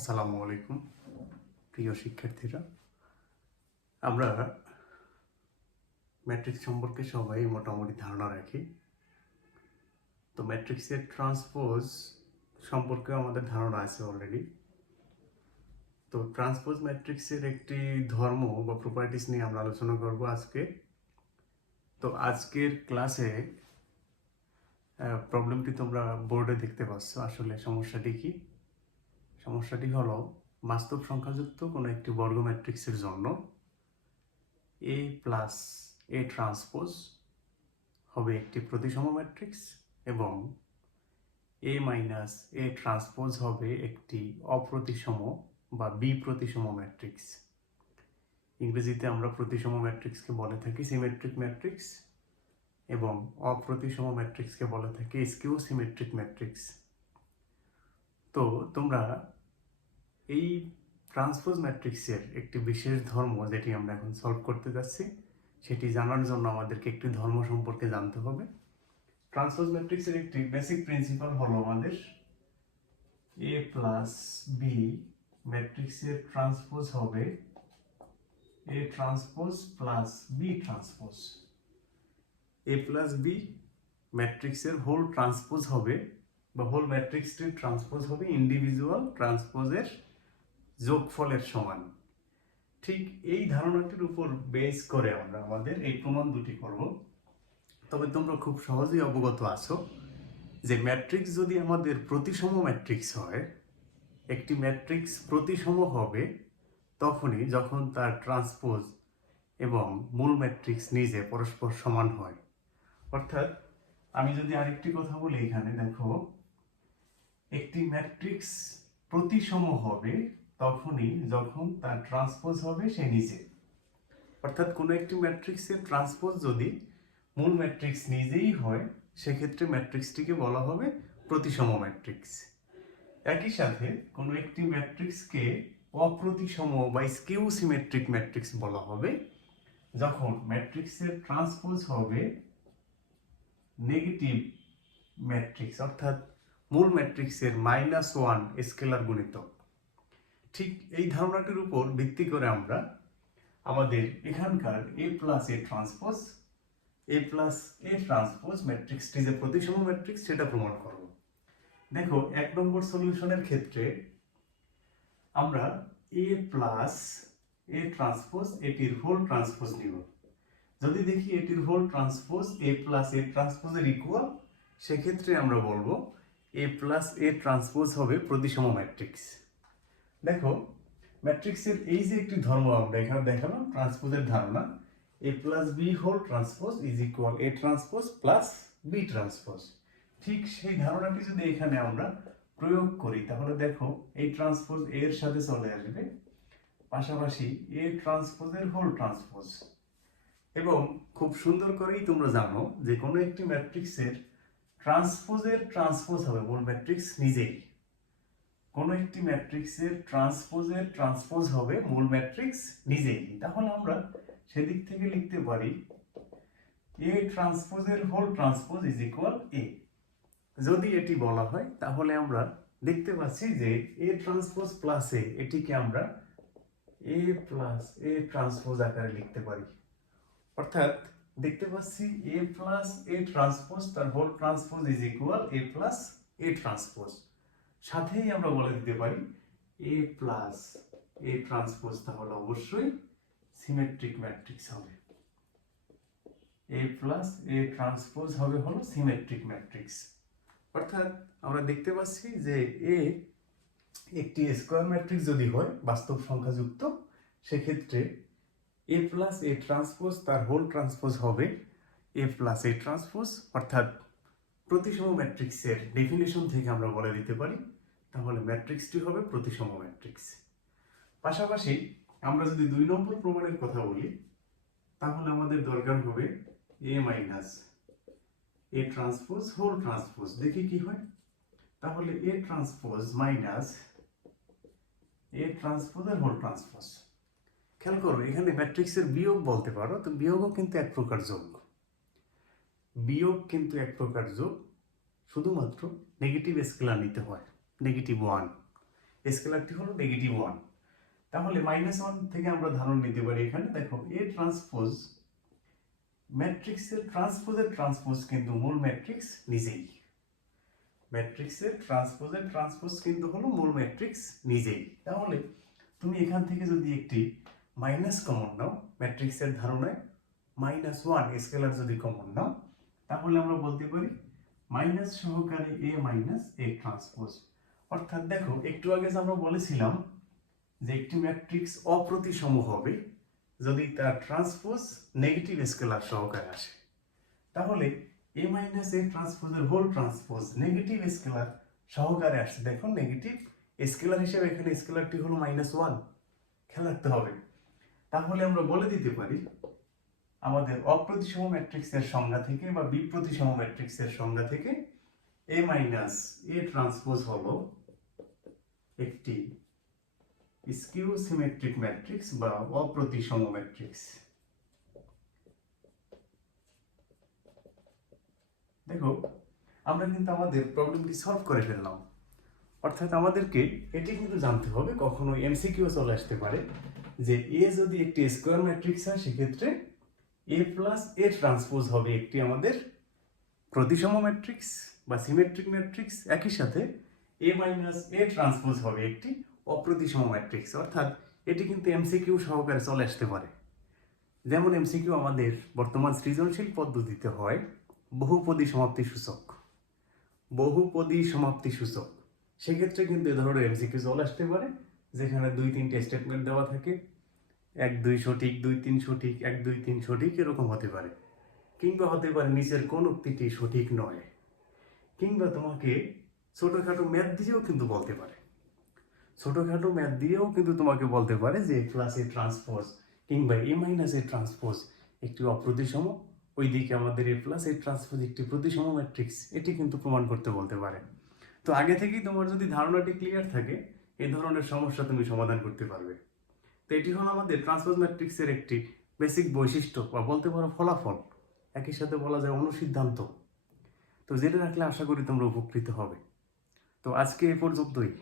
আসসালামু আলাইকুম প্রিয় শিক্ষার্থীরা। আমরা ম্যাট্রিক্স সম্পর্কে সবাই মোটামুটি ধারণা রাখি। তো ম্যাট্রিক্সের ট্রান্সপোজ সম্পর্কে আমাদের ধারণা আছে অলরেডি। তো ট্রান্সপোজ ম্যাট্রিক্সের একটি ধর্ম বা প্রপার্টিস নিয়ে আমরা আলোচনা করব আজকে। তো আজকের ক্লাসে প্রবলেমটি তোমরা বোর্ডে দেখতে পাচ্ছ। আসলে সমস্যাটি কি? সমস্যাটি হলো বাস্তব সংখ্যাযুক্ত কোনো একটি বর্গ ম্যাট্রিক্সের জন্য এ প্লাস এ ট্রান্সপোজ হবে একটি প্রতিসম ম্যাট্রিক্স এবং এ মাইনাস এ ট্রান্সপোজ হবে একটি অপ্রতিসম বা বিপ্রতিসম ম্যাট্রিক্স। ইংরেজিতে আমরা প্রতিসম ম্যাট্রিক্সকে বলে থাকি সিমেট্রিক ম্যাট্রিক্স এবং অপ্রতিসম ম্যাট্রিক্সকে বলে থাকি স্কিউ সিমেট্রিক ম্যাট্রিক্স। তো তোমরা এই ট্রান্সপোজ ম্যাট্রিক্সের একটি বিশেষ ধর্ম যেটি আমরা এখন সলভ করতে যাচ্ছি সেটি জানার জন্য আমাদেরকে একটি ধর্ম সম্পর্কে জানতে হবে। ট্রান্সপোজ ম্যাট্রিক্সের একটি বেসিক প্রিন্সিপাল হলো আমাদের এ প্লাস বি ম্যাট্রিক্সের ট্রান্সপোজ হবে A transpose plus B transpose. A plus B ম্যাট্রিক্সের হোল ট্রান্সপোজ হবে বা হোল ম্যাট্রিক্সটির ট্রান্সপোজ হবে ইন্ডিভিজুয়াল ট্রান্সপোজের যোগফলের সমান। ঠিক এই ধারণাটির উপর বেস করে আমরা আমাদের এই প্রমাণ দুটি করব। তবে তোমরা খুব সহজেই অবগত আছো যে ম্যাট্রিক্স যদি আমাদের প্রতিসম ম্যাট্রিক্স হয়, একটি ম্যাট্রিক্স প্রতিসম হবে তখনই যখন তার ট্রান্সপোজ এবং মূল ম্যাট্রিক্স নিজে পরস্পর সমান হয়। অর্থাৎ আমি যদি আরেকটি কথা বলি, এখানে দেখো একটি ম্যাট্রিক্স প্রতিসম হবে তখনই যখন তার ট্রান্সপোজ হবে সে নিজে। অর্থাৎ কোনো একটি ম্যাট্রিক্সের ট্রান্সপোজ যদি মূল ম্যাট্রিক্স নিজেই হয় সেক্ষেত্রে ম্যাট্রিক্সটিকে বলা হবে প্রতিসম ম্যাট্রিক্স। একই সাথে কোনো একটি ম্যাট্রিক্সকে অপ্রতিসম বা স্কিউ সিমেট্রিক ম্যাট্রিক্স বলা হবে যখন ম্যাট্রিক্সের ট্রান্সপোজ হবে নেগেটিভ ম্যাট্রিক্স, অর্থাৎ মূল ম্যাট্রিক্সের -1 স্কেলার গুণিতক। ঠিক এই ধারণাটির উপর ভিত্তি করে আমরা আমাদের এখানকার এ প্লাস এ ট্রান্সপোজ ম্যাট্রিক্সটি যে প্রতিসম ম্যাট্রিক্স সেটা প্রমাণ করব। দেখো, 1 নম্বর সলিউশনের ক্ষেত্রে আমরা এ প্লাস এ ট্রান্সপোজ এটির হোল ট্রান্সপোজ নিব। যদি দেখি এটির whole transpose A plus A ট্রান্সপোজের equal, সেক্ষেত্রে আমরা বলবো এ প্লাস এ ট্রান্সপোজ হবে প্রতিসম ম্যাট্রিক্স। দেখো, ম্যাট্রিক্সের এই যে একটি ধর্ম আমরা এখানে দেখালাম ট্রান্সপোজের ধারণা, A plus B whole transpose is equal A transpose plus B transpose. ঠিক সেই ধারণাটি যদি এখানে আমরা প্রয়োগ করি তাহলে দেখো এই ট্রান্সপোজ এর সাথে চলে আসবে, পাশাপাশি এ ট্রান্সপোজের হোল ট্রান্সপোজ। এবং খুব সুন্দর করেই তোমরা জানো যে কোনো একটি ম্যাট্রিক্সের ট্রান্সপোজের ট্রান্সপোজ হবে মূল ম্যাট্রিক্স নিজেই। কোনো একটি ম্যাট্রিক্সের ট্রান্সপোজের ট্রান্সপোজ হবে মূল ম্যাট্রিক্স নিজেই। তাহলে আমরা সেদিক থেকে লিখতে পারি এ ট্রান্সপোজের হোল ট্রান্সপোজ ইজ ইকুয়াল এ। যদি এটি বলা হয় তাহলে আমরা দেখতে পাচ্ছি যে এ ট্রান্সপোজ প্লাস এ, এটিকে আমরা এ প্লাস এ ট্রান্সপোজ আকারে লিখতে পারি। অর্থাৎ দেখতে পাচ্ছি এ প্লাস এ ট্রান্সপোজ তার whole transpose is equal A plus A transpose. সাথেই আমরা বলে দিতে পারি এ প্লাস এ ট্রান্সপোজ তাহলে অবশ্যই সিমেট্রিক ম্যাট্রিক্স হবে। এ প্লাস এ ট্রান্সপোজ হবে হলো সিমেট্রিক ম্যাট্রিক্স। অর্থাৎ আমরা দেখতে পাচ্ছি যে এ একটি স্কয়ার ম্যাট্রিক্স যদি হয় বাস্তব সংখ্যাযুক্ত, সেক্ষেত্রে এ প্লাস এ ট্রান্সপোজ তার হোল ট্রান্সপোজ হবে এ প্লাস এ ট্রান্সপোজ। অর্থাৎ প্রতিসম ম্যাট্রিক্সের ডেফিনেশন থেকে আমরা বলে দিতে পারি তাহলে ম্যাট্রিক্সটি হবে প্রতিসম ম্যাট্রিক্স। পাশাপাশি আমরা যদি 2 নম্বর প্রমাণের কথা বলি তাহলে আমাদের দরকার হবে A minus A transpose whole transpose. দেখি কি হয়। তাহলে এ ট্রান্সপোজ মাইনাস এ ট্রান্সপোজের হোল ট্রান্সপোজ। খেয়াল করো, এখানে ম্যাট্রিক্সের বিয়োগ বলতে পারো, তো বিয়োগও কিন্তু এক প্রকার যোগ। বিয়োগ কিন্তু এক প্রকার যোগ, শুধুমাত্র নেগেটিভ স্কেলার নিতে হয়, -1। স্কেলারটি হলো -1। তাহলে -1 থেকে আমরা ধারণা নিতে পারি এখানে দেখো এ ট্রান্সপোজ ম্যাট্রিক্সের ট্রান্সপোজ কিন্তু মূল ম্যাট্রিক্স নিজেই। ম্যাট্রিক্সের ট্রান্সপোজ কিন্তু হলো মূল ম্যাট্রিক্স নিজেই। তাহলে তুমি এখান থেকে যদি একটি মাইনাস কমন নাও, ম্যাট্রিক্সের ধারণায় -1 স্কেলার যদি কমন নাও, তাহলে আমরা বলতে পারি মাইনাস সহকারে এ ট্রান্সপোজ। অর্থাৎ দেখো একটু আগে আমরা বলেছিলাম যে একটি ম্যাট্রিক্স অপ্রতিসম হবে যদি তার ট্রান্সপোজ নেগেটিভ স্কেলার সহকারে আসে। তাহলে এ ট্রান্সপোজের হোল ট্রান্সপোজ নেগেটিভ স্কেলার সহকারে আসছে। দেখো নেগেটিভ স্কেলার হিসেবে এখানে স্কেলারটি হলো -1, খেয়াল রাখতে হবে। তাহলে আমরা বলে দিতে পারি আমাদের অপ্রতিসম ম্যাট্রিক্সের সংজ্ঞা থেকে বা বিপ্রতিসম ম্যাট্রিক্সের সংজ্ঞা থেকে এ ট্রান্সপোজ হলো একটি স্কিউ সিমেট্রিক ম্যাট্রিক্স বা অপ্রতিসম ম্যাট্রিক্স। দেখো আমরা কিন্তু আমাদের প্রবলেমটি সলভ করে ফেললাম। অর্থাৎ আমাদেরকে এটি কিন্তু জানতে হবে, কখনো এমসিকিউ চলে আসতে পারে যে এ যদি একটি স্কোয়ার ম্যাট্রিক্স হয় সেক্ষেত্রে এ ট্রান্সপোজ হবে একটি আমাদের প্রতিসম ম্যাট্রিক্স বা সিমেট্রিক ম্যাট্রিক্স, একই সাথে এ ট্রান্সপোজ হবে একটি অপ্রতিসম ম্যাট্রিক্স। অর্থাৎ এটি কিন্তু এমসিকিউ সহকারে চলে আসতে পারে। যেমন এমসিকিউ আমাদের বর্তমান সৃজনশীল পদ্ধতিতে হয় বহুপদী সমাপ্তি সূচক। সেক্ষেত্রে কিন্তু এ ধরনের এমসিকিউ চলে আসতে পারে, যেখানে 2-3টে স্টেটমেন্ট দেওয়া থাকে, 1-2 সঠিক, 2-3 সঠিক, 1-2-3 সঠিক, এরকম হতে পারে। কিংবা হতে পারে নিচের কোন উক্তিটি সঠিক নয়। কিংবা তোমাকে ছোটখাটো ম্যাথ দিয়েও কিন্তু বলতে পারে তোমাকে বলতে পারে যে এ ট্রান্সপোজ কিংবা এ ট্রান্সপোজ একটি অপ্রতিসম, ওইদিকে আমাদের এ ট্রান্সপোজ একটি প্রতিসম ম্যাট্রিক্স, এটি কিন্তু প্রমাণ করতে বলতে পারে। তো আগে থেকেই তোমার যদি ধারণাটি ক্লিয়ার থাকে, এই ধরনের সমস্যা তুমি সমাধান করতে পারবে। তো এটি হলো আমাদের ট্রান্সপোজ ম্যাট্রিক্সের একটি বেসিক বৈশিষ্ট্য বা বলতে পারো ফলাফল, একই সাথে বলা যায় অনুসিদ্ধান্ত। তো যেটা রাখলে আশা করি তোমরা উপকৃত হবে। তো আজকে এ পর্যন্তই।